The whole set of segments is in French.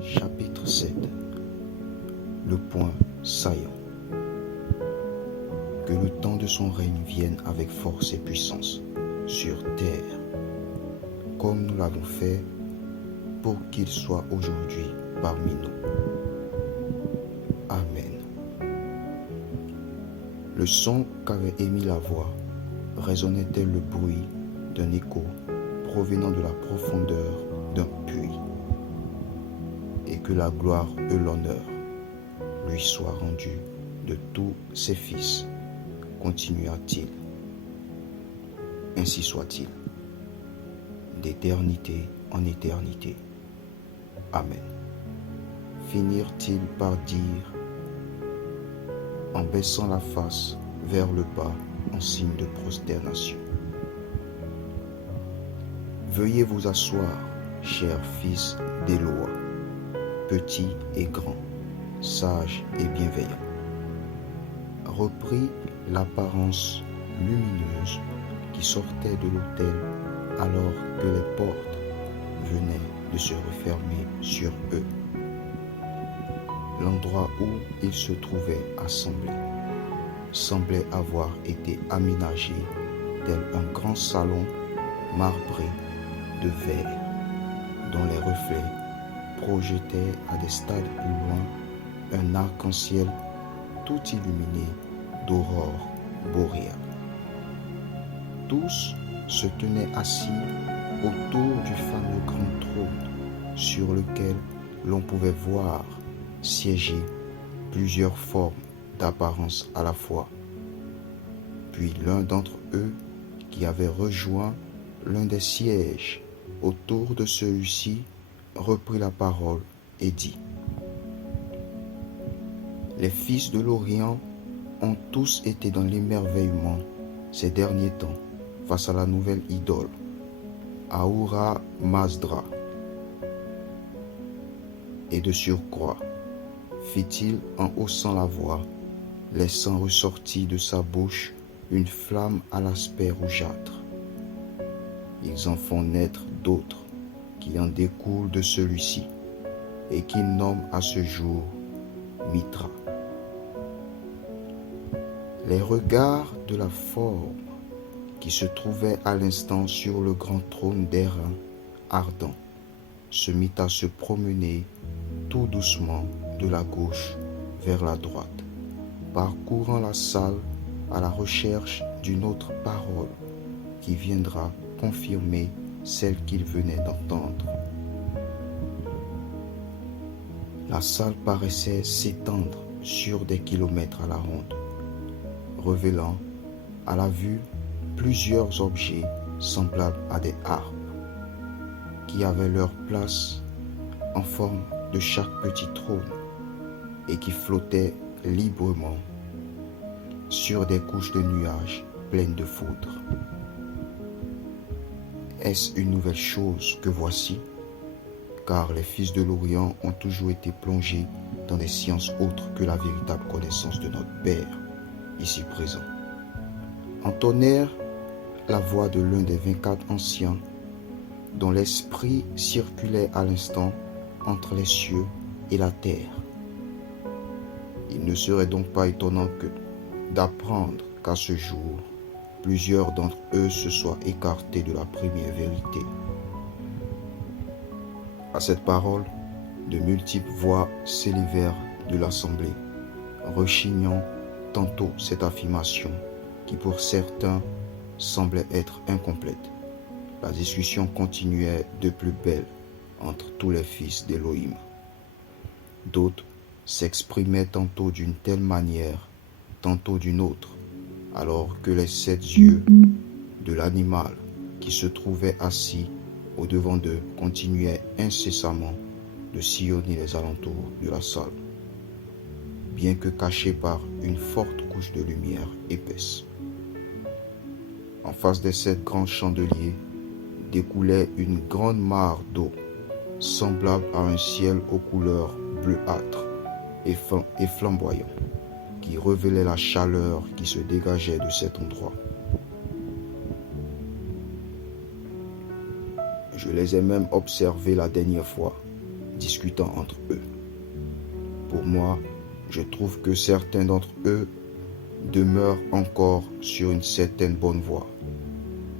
Chapitre 7. Le point saillant. Que le temps de son règne vienne avec force et puissance sur terre, comme nous l'avons fait, pour qu'il soit aujourd'hui parmi nous. Amen. Le son qu'avait émis la voix résonnait-elle le bruit d'un écho provenant de la profondeur d'un puits, et que la gloire et l'honneur lui soient rendus de tous ses fils, continua-t-il. Ainsi soit-il, d'éternité en éternité. Amen. Finirent-ils par dire, en baissant la face vers le bas en signe de prosternation. Veuillez vous asseoir, chers fils d'Éloa, petits et grands, sages et bienveillants. Reprit l'apparence lumineuse qui sortait de l'autel alors que les portes venaient de se refermer sur eux. L'endroit où ils se trouvaient assemblés semblait avoir été aménagé tel un grand salon marbré de verre, dont les reflets projetaient à des stades plus loin un arc-en-ciel tout illuminé d'aurores boréales. Tous se tenaient assis autour du fameux grand trône sur lequel l'on pouvait voir siéger plusieurs formes d'apparence à la fois. Puis l'un d'entre eux, qui avait rejoint l'un des sièges autour de celui-ci, reprit la parole et dit: Les fils de l'Orient ont tous été dans l'émerveillement ces derniers temps face à la nouvelle idole, Ahura Mazda. Et de surcroît, fit-il en haussant la voix, laissant ressortir de sa bouche une flamme à l'aspect rougeâtre. Ils en font naître d'autres qui en découlent de celui-ci et qu'ils nomment à ce jour Mitra. Les regards de la forme qui se trouvait à l'instant sur le grand trône d'airain ardent se mit à se promener tout doucement de la gauche vers la droite, parcourant la salle à la recherche d'une autre parole qui viendra confirmer celle qu'il venait d'entendre. La salle paraissait s'étendre sur des kilomètres à la ronde, révélant à la vue plusieurs objets semblables à des harpes qui avaient leur place en forme de chaque petit trône et qui flottaient librement sur des couches de nuages pleines de foudre. Est-ce une nouvelle chose que voici? Car les fils de l'Orient ont toujours été plongés dans des sciences autres que la véritable connaissance de notre Père, ici présent. Entonnèrent la voix de l'un des 24 anciens, dont l'esprit circulait à l'instant entre les cieux et la terre. Il ne serait donc pas étonnant d'apprendre qu'à ce jour, plusieurs d'entre eux se soient écartés de la première vérité. À cette parole, de multiples voix s'élevèrent de l'assemblée, rechignant tantôt cette affirmation qui pour certains semblait être incomplète. La discussion continuait de plus belle entre tous les fils d'Élohim. D'autres s'exprimaient tantôt d'une telle manière, tantôt d'une autre, alors que les 7 yeux de l'animal qui se trouvait assis au-devant d'eux continuaient incessamment de sillonner les alentours de la salle, bien que cachés par une forte couche de lumière épaisse. En face des 7 grands chandeliers découlait une grande mare d'eau, semblable à un ciel aux couleurs bleuâtres et flamboyant, qui révélait la chaleur qui se dégageait de cet endroit. Je les ai même observés la dernière fois, discutant entre eux. Pour moi, je trouve que certains d'entre eux demeurent encore sur une certaine bonne voie.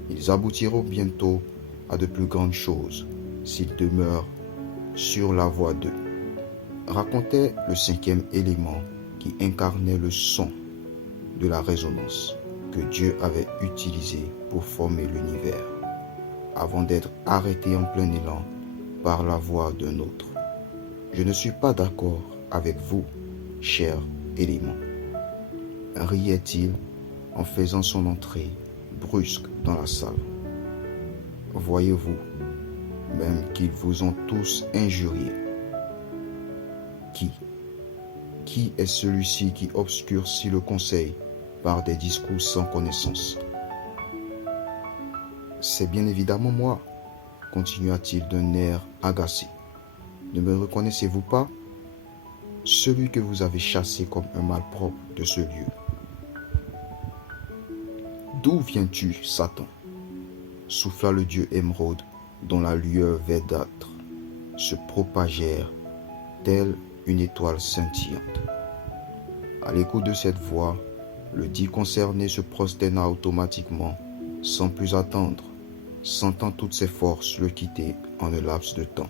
Ils aboutiront bientôt à de plus grandes choses s'ils demeurent sur la voie d'eux. Racontait le cinquième élément qui incarnait le son de la résonance que Dieu avait utilisé pour former l'univers, avant d'être arrêté en plein élan par la voix d'un autre. Je ne suis pas d'accord avec vous, cher élément. Riait-il en faisant son entrée brusque dans la salle. Voyez-vous, même qu'ils vous ont tous injurié. Qui est celui-ci qui obscurcit le conseil par des discours sans connaissance? C'est bien évidemment moi, continua-t-il d'un air agacé. Ne me reconnaissez-vous pas? Celui que vous avez chassé comme un malpropre de ce lieu. D'où viens-tu, Satan? Souffla le dieu émeraude, dont la lueur verdâtre se propagèrent telle une étoile scintillante. À l'écho de cette voix, le dit concerné se prosterna automatiquement, sans plus attendre, sentant toutes ses forces le quitter en un laps de temps.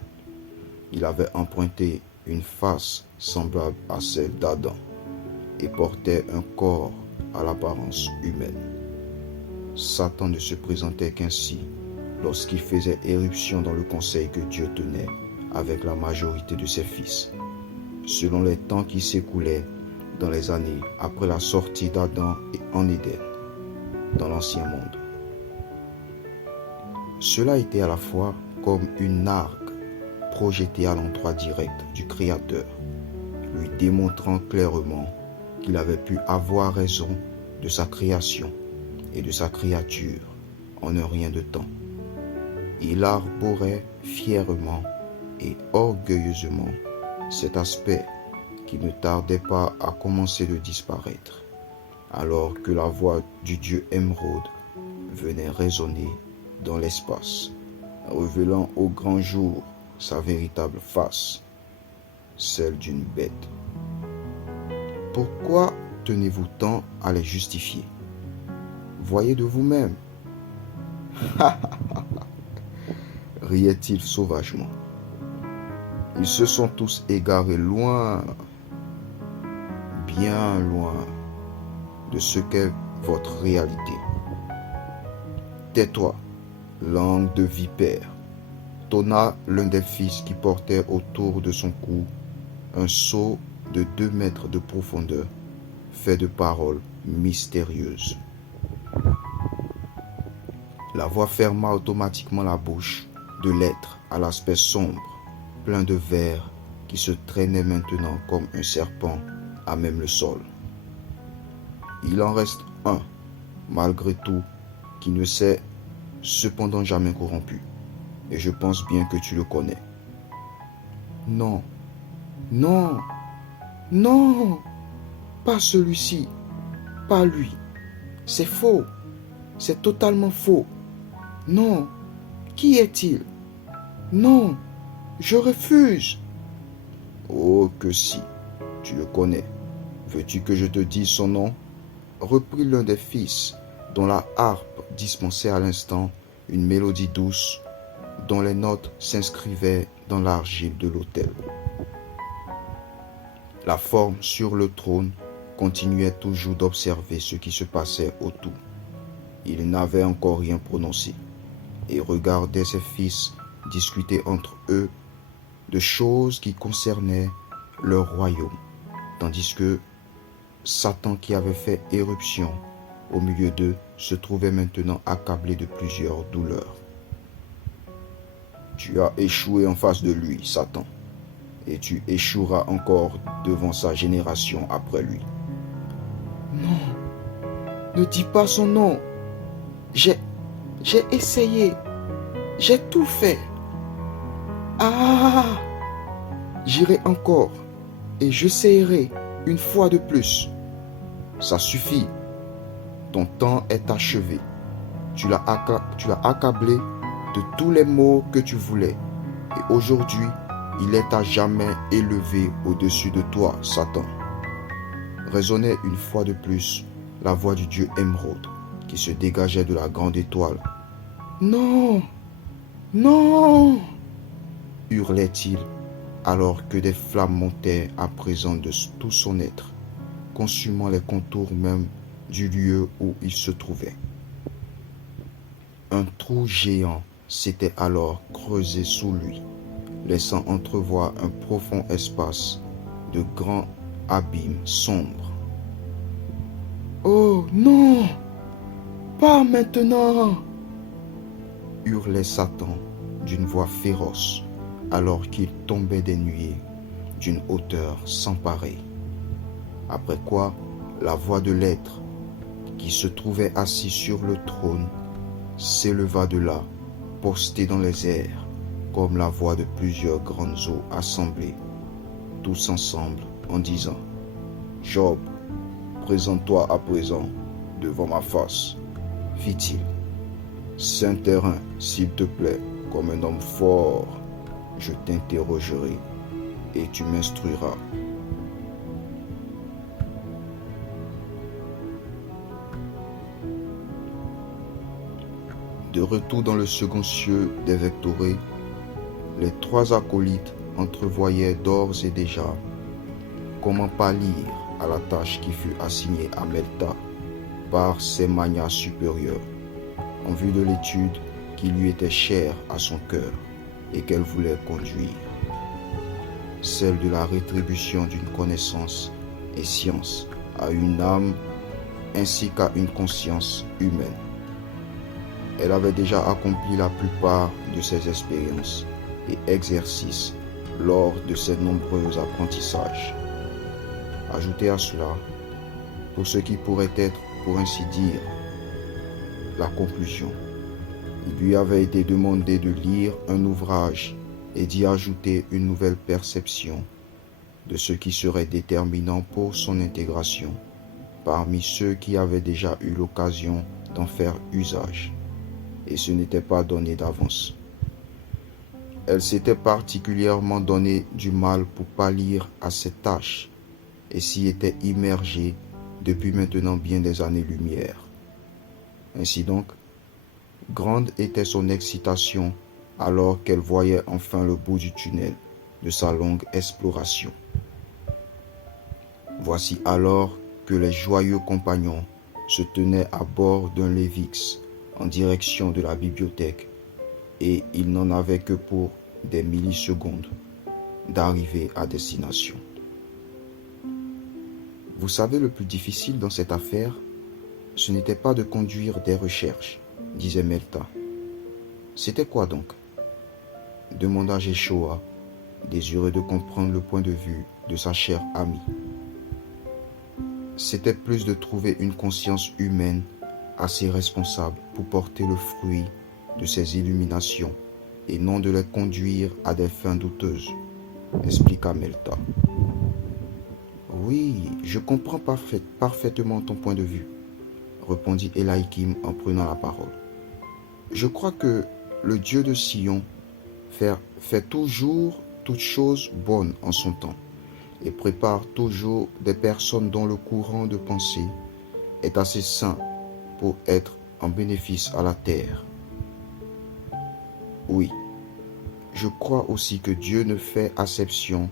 Il avait emprunté une face semblable à celle d'Adam et portait un corps à l'apparence humaine. Satan ne se présentait qu'ainsi lorsqu'il faisait éruption dans le conseil que Dieu tenait avec la majorité de ses fils, selon les temps qui s'écoulaient dans les années après la sortie d'Adam et en Éden, dans l'ancien monde. Cela était à la fois comme une arc projetée à l'endroit direct du Créateur, lui démontrant clairement qu'il avait pu avoir raison de sa création et de sa créature en un rien de temps. Il arborait fièrement et orgueilleusement cet aspect qui ne tardait pas à commencer de disparaître, alors que la voix du dieu émeraude venait résonner dans l'espace, révélant au grand jour sa véritable face, celle d'une bête. Pourquoi tenez-vous tant à les justifier? Voyez de vous-même. Riait-il sauvagement. Ils se sont tous égarés loin, bien loin de ce qu'est votre réalité. Tais-toi, langue de vipère, tonna l'un des fils qui portait autour de son cou un seau de 2 mètres de profondeur, fait de paroles mystérieuses. La voix ferma automatiquement la bouche de l'être à l'aspect sombre, plein de vers qui se traînait maintenant comme un serpent à même le sol. Il en reste un, malgré tout, qui ne s'est cependant jamais corrompu, et je pense bien que tu le connais. Non, non, non, pas celui-ci, pas lui. C'est faux, c'est totalement faux. Non, qui est-il? Non, je refuse. Oh que si, tu le connais. Veux-tu que je te dise son nom? Reprit l'un des fils, dont la harpe dispensait à l'instant une mélodie douce, dont les notes s'inscrivaient dans l'argile de l'autel. La forme sur le trône continuait toujours d'observer ce qui se passait autour. Il n'avait encore rien prononcé et regardait ses fils discuter entre eux de choses qui concernaient leur royaume, tandis que Satan, qui avait fait éruption au milieu d'eux, se trouvait maintenant accablé de plusieurs douleurs. Tu as échoué en face de lui, Satan, et tu échoueras encore devant sa génération après lui. Non, ne dis pas son nom. J'ai essayé, j'ai tout fait. Ah, j'irai encore et j'essayerai une fois de plus. Ça suffit, ton temps est achevé. Tu l'as accablé de tous les maux que tu voulais. Et aujourd'hui, il est à jamais élevé au-dessus de toi, Satan. » Résonnait une fois de plus la voix du dieu Émeraude qui se dégageait de la grande étoile. « Non, non !» hurlait-il alors que des flammes montaient à présent de tout son être, consumant les contours même du lieu où il se trouvait. Un trou géant s'était alors creusé sous lui, laissant entrevoir un profond espace de grands abîmes sombres. « Oh non, pas maintenant !» hurlait Satan d'une voix féroce alors qu'il tombait des nuées d'une hauteur sans pareille. Après quoi, la voix de l'être qui se trouvait assis sur le trône s'éleva de là, postée dans les airs, comme la voix de plusieurs grandes eaux assemblées, tous ensemble en disant : « Job, présente-toi à présent devant ma face, fit-il. Saint terrain, s'il te plaît, comme un homme fort, je t'interrogerai et tu m'instruiras. » De retour dans le second cieux des Vectorés, les trois acolytes entrevoyaient d'ores et déjà comment pâlir à la tâche qui fut assignée à Melta par ses magnats supérieurs, en vue de l'étude qui lui était chère à son cœur et qu'elle voulait conduire, celle de la rétribution d'une connaissance et science à une âme ainsi qu'à une conscience humaine. Elle avait déjà accompli la plupart de ses expériences et exercices lors de ses nombreux apprentissages. Ajoutez à cela, pour ce qui pourrait être, pour ainsi dire, la conclusion, il lui avait été demandé de lire un ouvrage et d'y ajouter une nouvelle perception de ce qui serait déterminant pour son intégration parmi ceux qui avaient déjà eu l'occasion d'en faire usage. Et ce n'était pas donné d'avance. Elle s'était particulièrement donné du mal pour pâlir à cette tâche et s'y était immergée depuis maintenant bien des années-lumière. Ainsi donc, grande était son excitation alors qu'elle voyait enfin le bout du tunnel de sa longue exploration. Voici alors que les joyeux compagnons se tenaient à bord d'un Lévix en direction de la bibliothèque et ils n'en avaient que pour des millisecondes d'arriver à destination. Vous savez, le plus difficile dans cette affaire, ce n'était pas de conduire des recherches, disait Melta. C'était quoi donc? Demanda Yeshua, désireux de comprendre le point de vue de sa chère amie. C'était plus de trouver une conscience humaine assez responsable pour porter le fruit de ses illuminations et non de les conduire à des fins douteuses, expliqua Melta. Oui, je comprends parfaitement ton point de vue, répondit Eliakim en prenant la parole. Je crois que le Dieu de Sion fait toujours toutes choses bonnes en son temps et prépare toujours des personnes dont le courant de pensée est assez sain pour être en bénéfice à la terre. Oui, je crois aussi que Dieu ne fait acception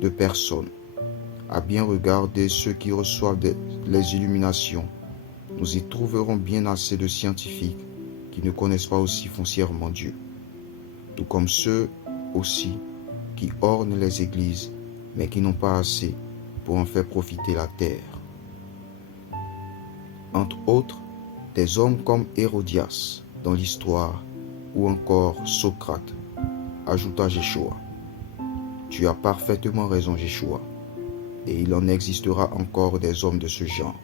de personne. À bien regarder ceux qui reçoivent les illuminations, nous y trouverons bien assez de scientifiques qui ne connaissent pas aussi foncièrement Dieu, tout comme ceux aussi qui ornent les églises, mais qui n'ont pas assez pour en faire profiter la terre. Entre autres, des hommes comme Hérodias dans l'histoire ou encore Socrate, ajouta Yeshua. Tu as parfaitement raison, Yeshua, et il en existera encore des hommes de ce genre,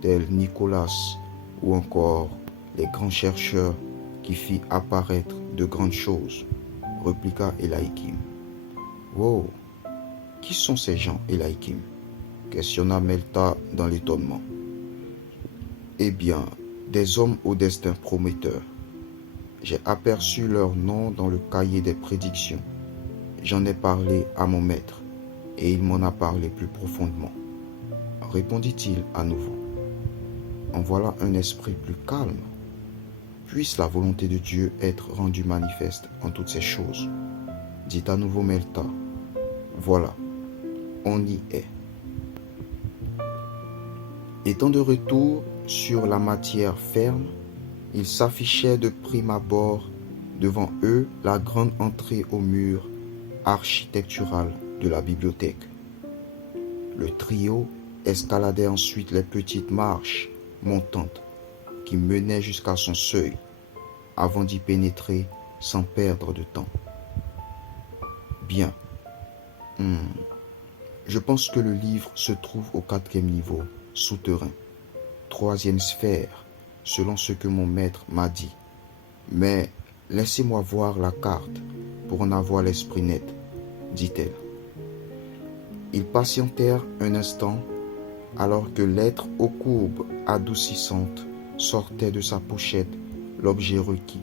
tels Nicolas ou encore les grands chercheurs qui firent apparaître de grandes choses, répliqua Eliakim. Wow, qui sont ces gens, Eliakim? Questionna Melta dans l'étonnement. Eh bien, des hommes au destin prometteur. J'ai aperçu leur nom dans le cahier des prédictions. J'en ai parlé à mon maître, et il m'en a parlé plus profondément. Répondit-il à nouveau. En voilà un esprit plus calme. Puisse la volonté de Dieu être rendue manifeste en toutes ces choses. Dit à nouveau Melta. Voilà, on y est. Étant de retour sur la matière ferme, il s'affichait de prime abord devant eux la grande entrée au mur architectural de la bibliothèque. Le trio escaladait ensuite les petites marches montantes qui menaient jusqu'à son seuil avant d'y pénétrer sans perdre de temps. Bien. Je pense que le livre se trouve au 4e niveau, souterrain, 3e sphère, selon ce que mon maître m'a dit. Mais laissez-moi voir la carte pour en avoir l'esprit net, dit-elle. Ils patientèrent un instant alors que l'être aux courbes adoucissantes sortait de sa pochette l'objet requis.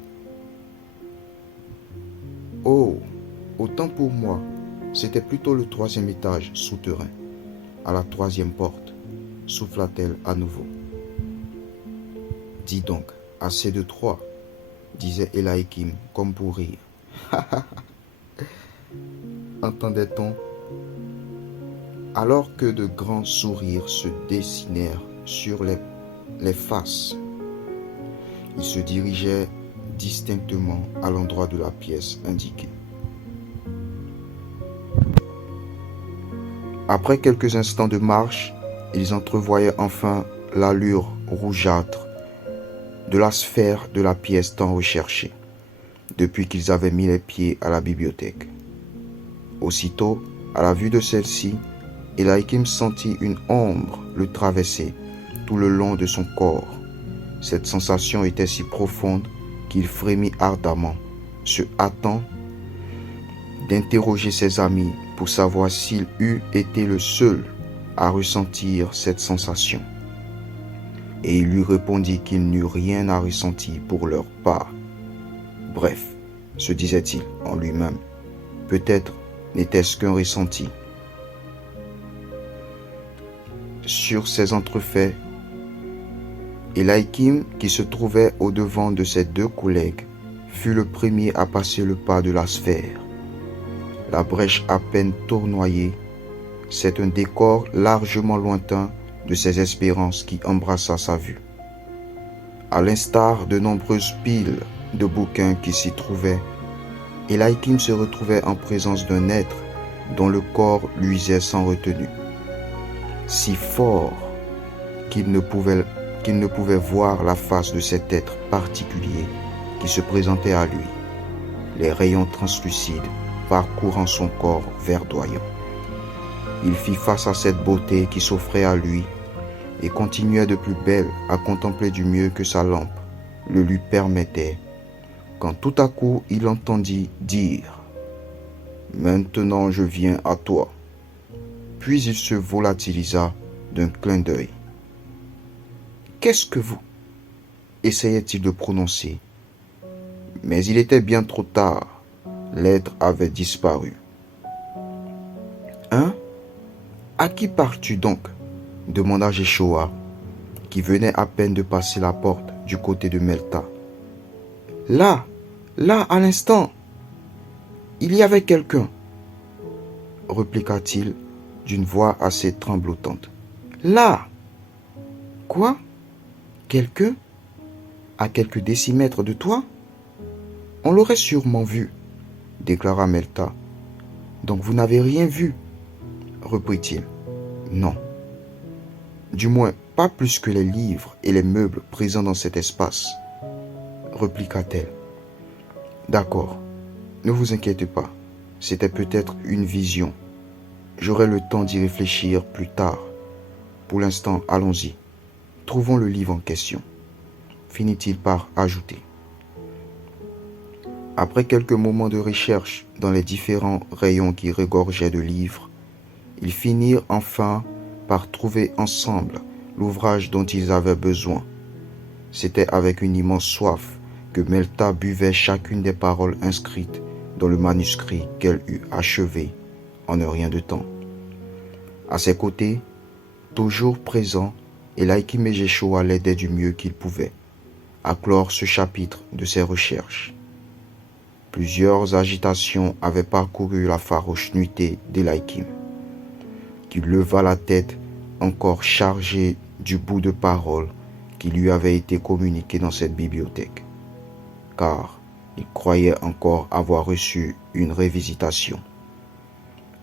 Oh, autant pour moi, c'était plutôt le 3e étage souterrain, à la 3e porte, souffla-t-elle à nouveau. Dis donc, assez de 3, disait Eliakim comme pour rire. Entendait-on? Alors que de grands sourires se dessinèrent sur les faces, ils se dirigeaient distinctement à l'endroit de la pièce indiquée. Après quelques instants de marche, ils entrevoyaient enfin l'allure rougeâtre de la sphère de la pièce tant recherchée, depuis qu'ils avaient mis les pieds à la bibliothèque. Aussitôt, à la vue de celle-ci, Eliakim sentit une ombre le traverser tout le long de son corps. Cette sensation était si profonde qu'il frémit ardemment, se hâtant d'interroger ses amis pour savoir s'il eût été le seul à ressentir cette sensation. Et il lui répondit qu'il n'eût rien à ressentir pour leur part. Bref, se disait-il en lui-même, peut-être n'était-ce qu'un ressenti. Sur ces entrefaits, Eliakim, qui se trouvait au-devant de ses 2 collègues, fut le premier à passer le pas de la sphère. La brèche à peine tournoyée, c'est un décor largement lointain de ses espérances qui embrassa sa vue. À l'instar de nombreuses piles de bouquins qui s'y trouvaient, Eliakim se retrouvait en présence d'un être dont le corps luisait sans retenue, si fort qu'il ne pouvait voir la face de cet être particulier qui se présentait à lui, les rayons translucides parcourant son corps verdoyant. Il fit face à cette beauté qui s'offrait à lui et continuait de plus belle à contempler du mieux que sa lampe le lui permettait, quand tout à coup il entendit dire « Maintenant je viens à toi ». Puis il se volatilisa d'un clin d'œil. « Qu'est-ce que vous » essayait-il de prononcer. Mais il était bien trop tard. L'être avait disparu. « Hein? À qui parles-tu donc » demanda Yeshua, qui venait à peine de passer la porte du côté de Melta. « Là, à l'instant, il y avait quelqu'un, » répliqua-t-il d'une voix assez tremblotante. « Là !»« Quoi? Quelqu'un? À quelques décimètres de toi? On l'aurait sûrement vu, » déclara Melta. « Donc vous n'avez rien vu ?» reprit-il. « Non. Du moins, pas plus que les livres et les meubles présents dans cet espace, » répliqua-t-elle. « D'accord, ne vous inquiétez pas, c'était peut-être une vision. J'aurai le temps d'y réfléchir plus tard. Pour l'instant, allons-y. Trouvons le livre en question. » finit-il par ajouter. Après quelques moments de recherche dans les différents rayons qui regorgeaient de livres, ils finirent enfin par trouver ensemble l'ouvrage dont ils avaient besoin. C'était avec une immense soif que Melta buvait chacune des paroles inscrites dans le manuscrit qu'elle eut achevé en un rien de temps. À ses côtés, toujours présents, Eliakim et Jéchoua l'aidaient du mieux qu'ils pouvaient à clore ce chapitre de ses recherches. Plusieurs agitations avaient parcouru la farouche nuitée d'Eliakim, qui leva la tête encore chargée du bout de parole qui lui avait été communiqué dans cette bibliothèque, car il croyait encore avoir reçu une révisitation.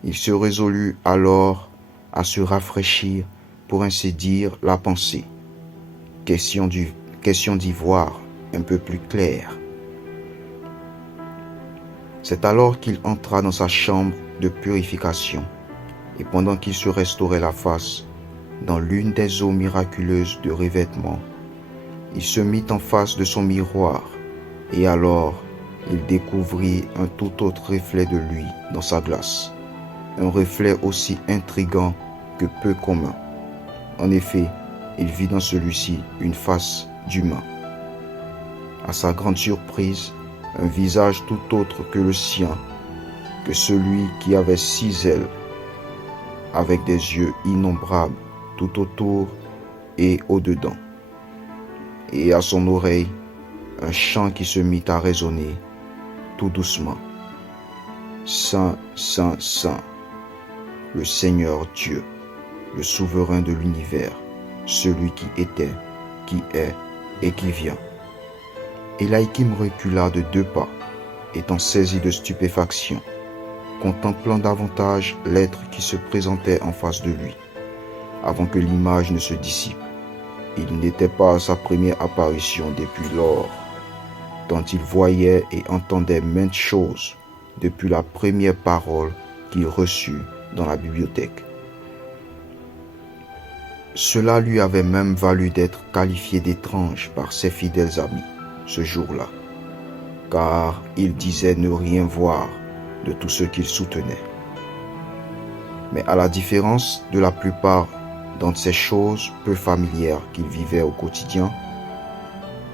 Il se résolut alors à se rafraîchir, pour ainsi dire, la pensée, question d'y voir un peu plus clair. C'est alors qu'il entra dans sa chambre de purification, et pendant qu'il se restaurait la face dans l'une des eaux miraculeuses de revêtement, il se mit en face de son miroir, et alors il découvrit un tout autre reflet de lui dans sa glace, un reflet aussi intrigant que peu commun. En effet, il vit dans celui-ci une face d'humain. À sa grande surprise, un visage tout autre que le sien, que celui qui avait 6 ailes, avec des yeux innombrables tout autour et au-dedans. Et à son oreille, un chant qui se mit à résonner tout doucement. Saint, Saint, Saint, le Seigneur Dieu, le souverain de l'univers, celui qui était, qui est et qui vient. Eliakim recula de 2 pas, étant saisi de stupéfaction, contemplant davantage l'être qui se présentait en face de lui, avant que l'image ne se dissipe. Il n'était pas à sa première apparition depuis lors, tant il voyait et entendait maintes choses depuis la première parole qu'il reçut dans la bibliothèque. Cela lui avait même valu d'être qualifié d'étrange par ses fidèles amis ce jour-là, car il disait ne rien voir de tout ce qu'il soutenait. Mais à la différence de la plupart d'entre ces choses peu familières qu'il vivait au quotidien,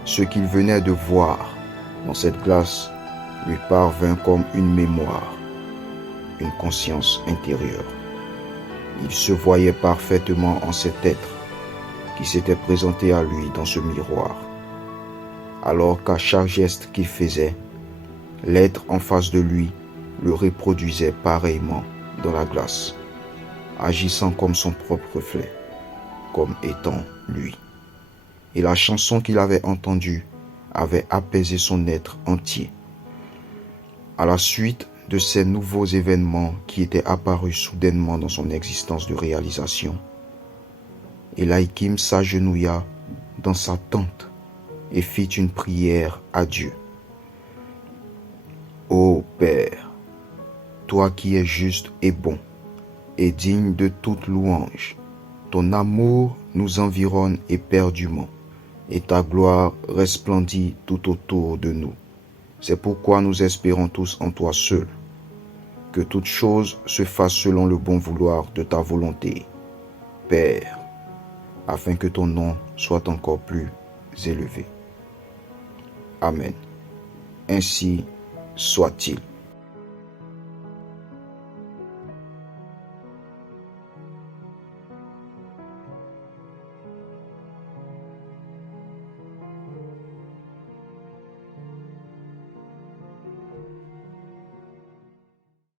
ce qu'il venait de voir dans cette glace lui parvint comme une mémoire, une conscience intérieure. Il se voyait parfaitement en cet être qui s'était présenté à lui dans ce miroir, alors qu'à chaque geste qu'il faisait, l'être en face de lui le reproduisait pareillement dans la glace, agissant comme son propre reflet, comme étant lui. Et la chanson qu'il avait entendue avait apaisé son être entier. À la suite de ces nouveaux événements qui étaient apparus soudainement dans son existence de réalisation, Eliakim s'agenouilla dans sa tente et fit une prière à Dieu. Ô Père, toi qui es juste et bon, et digne de toute louange, ton amour nous environne éperdument, et ta gloire resplendit tout autour de nous. C'est pourquoi nous espérons tous en toi seul, que toute chose se fasse selon le bon vouloir de ta volonté, Père, afin que ton nom soit encore plus élevé. Amen. Ainsi soit-il.